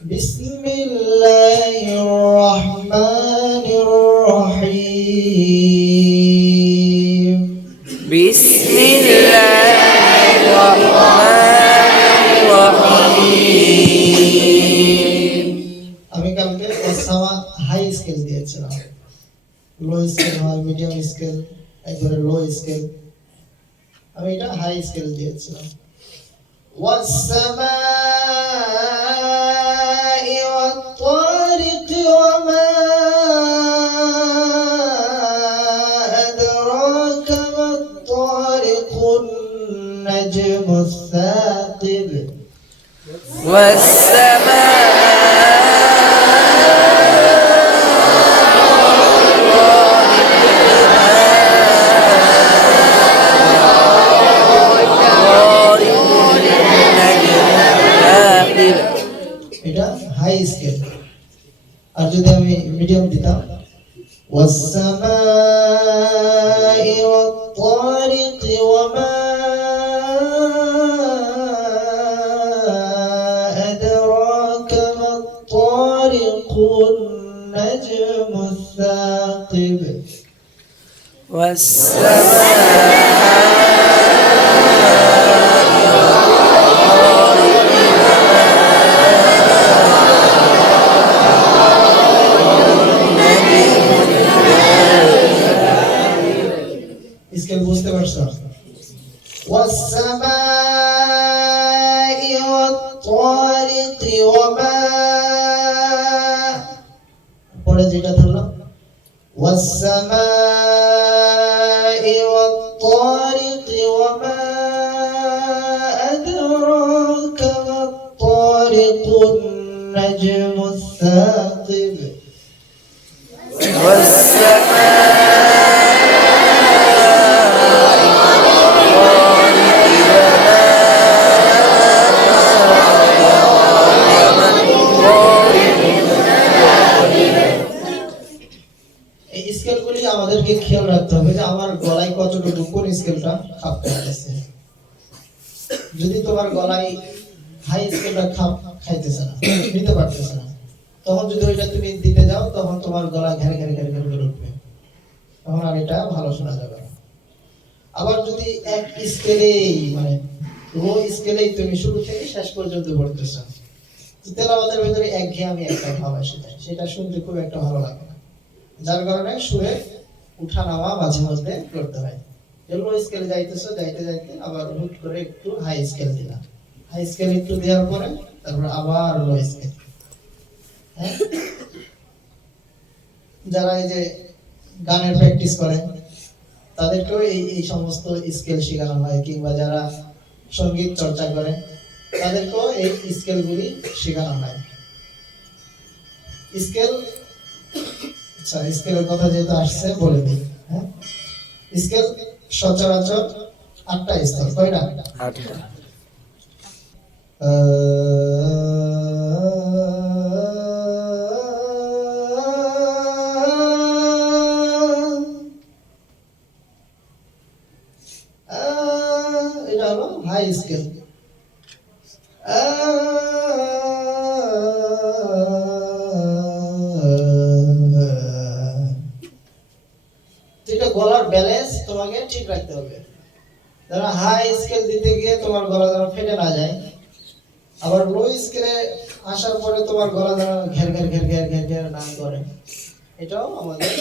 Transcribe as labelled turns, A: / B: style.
A: بسم الله الرحمن الرحيم
B: بسم الله الرحمن الرحيم
A: আমি কালকে Osama high scale দিয়েছিলাম লো স্কেল হয় মিডিয়াম স্কেল একবারে লো স্কেল আমি এটা হাই স্কেল দিয়েছিলাম والسماء النجم الثاقب
B: والسماء
A: এটা হাই স্কেল আর যদি আমি মিডিয়াম দিতাম والسماء والطارق وما النجم الثاقب. والسماء والسماء والطارق وما পরে যেটা ধরলাম والسماء والطارق وما أدراك ما الطارق النجم الثاقب এই স্কেলগুলি আমাদেরকে খেয়াল রাখতে হবে যে আমার গলায় কতটুকু, কোন স্কেলটা খাপ খাইতেছে। যদি তোমার গলায় হাই স্কেলটা খাপ খাইতেছে না, নিতে পারতেছে না, তখন যদি ওইটা তুমি দিতে যাও, তখন তোমার গলা ঘেরে ঘেরে ঘেরে ঘেরে করে উঠবে। তখন আর এটা ভালো শোনা যাবে আবার যদি এক স্কেলেই মানে লো স্কেলেই তুমি শুরু থেকে শেষ পর্যন্ত পড়তেছো তেলাওয়াতের ভিতরে একঘেয়েমি একটা ভাব আসে সেটা শুনতে খুব একটা ভালো লাগে যার কারণে সুরে উঠা নামা মাঝে মধ্যে করতে হয়। লো স্কেলে যাইতেছো, যাইতে যাইতে আবার হুট করে একটু হাই স্কেল দিলাম। হাই স্কেল একটু দেওয়ার পরে তারপর আবার লো স্কেল হ্যাঁ? যারা এই যে গানের প্র্যাকটিস করে, তাদেরকেও এই এই সমস্ত স্কেল শেখানো হয়, কিংবা যারা সংগীত চর্চা করে, তাদেরকেও এই স্কেলগুলি শেখানো হয়। স্কেল আচ্ছা স্কেলের কথা যেহেতু আসছে বলে দিই হ্যাঁ? স্কেল সচরাচর আটটা স্তর কয়টা?
B: আটটা।
A: এটা হলো হাই স্কেল তোমাকে ঠিক রাখতে হবে। যেন হাই স্কেল দিতে গিয়ে তোমার গলা যেন ফেটে না যায়। আবার লো স্কেলে আসার পরে তোমার গলা যেন ঘের ঘের ঘের ঘের ঘের ঘের না করে এটাও আমাদের